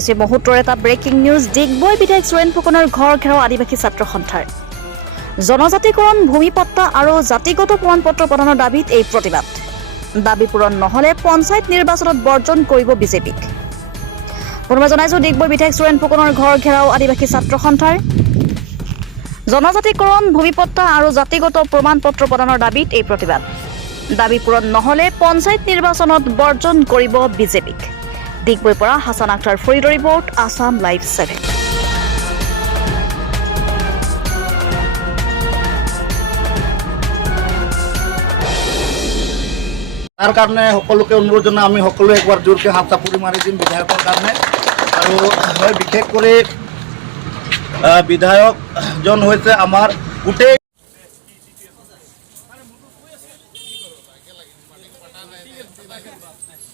জনাইছে মুহূৰ্তৰ এটা ব্ৰেকিং নিউজ। ডিগবৈ বিধায়ক সুৰেন ফুকনৰ ঘৰ ঘেৰাও আদিবাসী ছাত্ৰ সন্থাৰ। জনজাতিকৰণ, ভূমিপট্টা আৰু জাতিগত প্ৰমাণপত্ৰ প্ৰদানৰ দাবীত এই প্ৰতিবাদ। দাবী পূৰণ নহ'লে পঞ্চায়ত নিৰ্বাচনত বৰ্জন কৰিব বিজেপিক। পুনৰবাৰ জনাইছো ডিগবৈ বিধায়ক সুৰেন ফুকনৰ ঘৰ ঘেৰাও আদিবাসী ছাত্ৰ সন্থাৰ। জনজাতিকৰণ, ভূমিপট্টা আৰু জাতিগত প্ৰমাণপত্ৰ প্ৰদানৰ দাবীত এই প্ৰতিবাদ। দাবী পূৰণ নহ'লে পঞ্চায়ত নিৰ্বাচনত বৰ্জন কৰিব বিজেপিক। ডিগবৈৰ পৰা হাছান আখতাৰ ফৰিদৰ ৰিপৰ্ট, আছাম লাইভ 7। তাৰ কাৰণে সকলোকে অনুৰোধ জনাই আমি সকলোৱে একবাৰ জোৰকৈ হাত চাপৰি মাৰি দিম বিধায়কৰ কাৰণে। আৰু বিশেষ কৰি বিধায়কজন হৈছে আমাৰ গোটেই